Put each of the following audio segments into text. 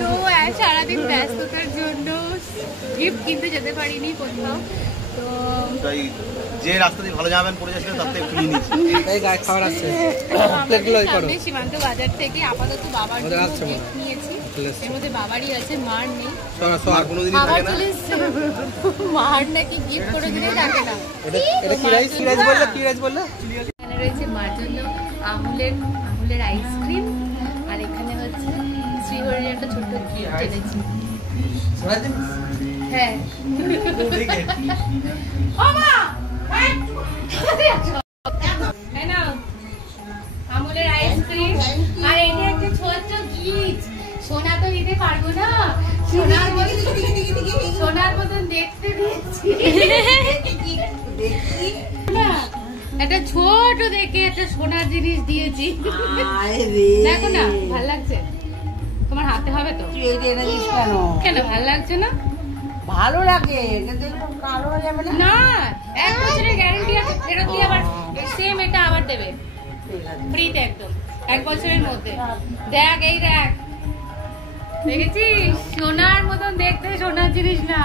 তো সারাদিন ব্যস্ততার জন্য গিফট কিনতে যেতে পারিনি কোথাও। তো যে রাস্তা দিয়ে ভালো যাবেন পড়ে যাচ্ছিল তার থেকে কিনে নিয়েছি। এই গায়ে খাবার আছে সামনে সীমান্ত বাজার থেকে আপাতত বাবার জন্য গিফট নিয়েছি। এর মধ্যে বাবারই আছে, মার নেই। মার নাকি গিফট করে দিলে থাকে না। এখানে রয়েছে মার জন্য আমুলের আইসক্রিম, আর এখানে হচ্ছে শ্রীহরির একটা ছোট্ট গিফট এনেছি। হ্যাঁ আমুলের আইসক্রিম, আর এটা একটা ছোট্ট গিফট। সোনা তো নিতে পারবো না, সোনার মতন দেখতে দিয়েছি। একটা ছোট দেখে একটা সোনার জিনিস দিয়েছি। দেখো না, ভাল লাগছে? তোমার হাতে হবে তো? কেন ভাল লাগছে না? ভালো লাগে, না 1 বছরের গ্যারান্টি আছে, ফেরত দিয়ে আবার সেম এটা আবার দেবে ফ্রিতে একদম 1 বছরের মধ্যে। দেখ, এই দেখ, দেখেছিস? সোনার মতন দেখতে, সোনার জিনিস না।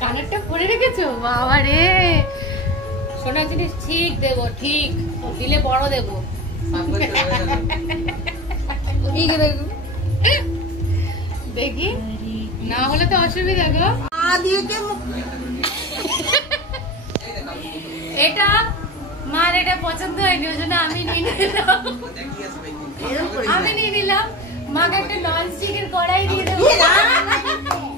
কানেরটা পরে রেখেছো? বাবা রে, সোনার জিনিস ঠিক দেবো, ঠিক দিলে বড় দেবো। দেখি না হলে তো অসুবিধা গো। এটা মার এটা পছন্দ হয়নি, ওই জন্য আমি নিয়ে নিলাম। মাকে একটা নন স্টিকের কড়াই দিয়ে দেবো।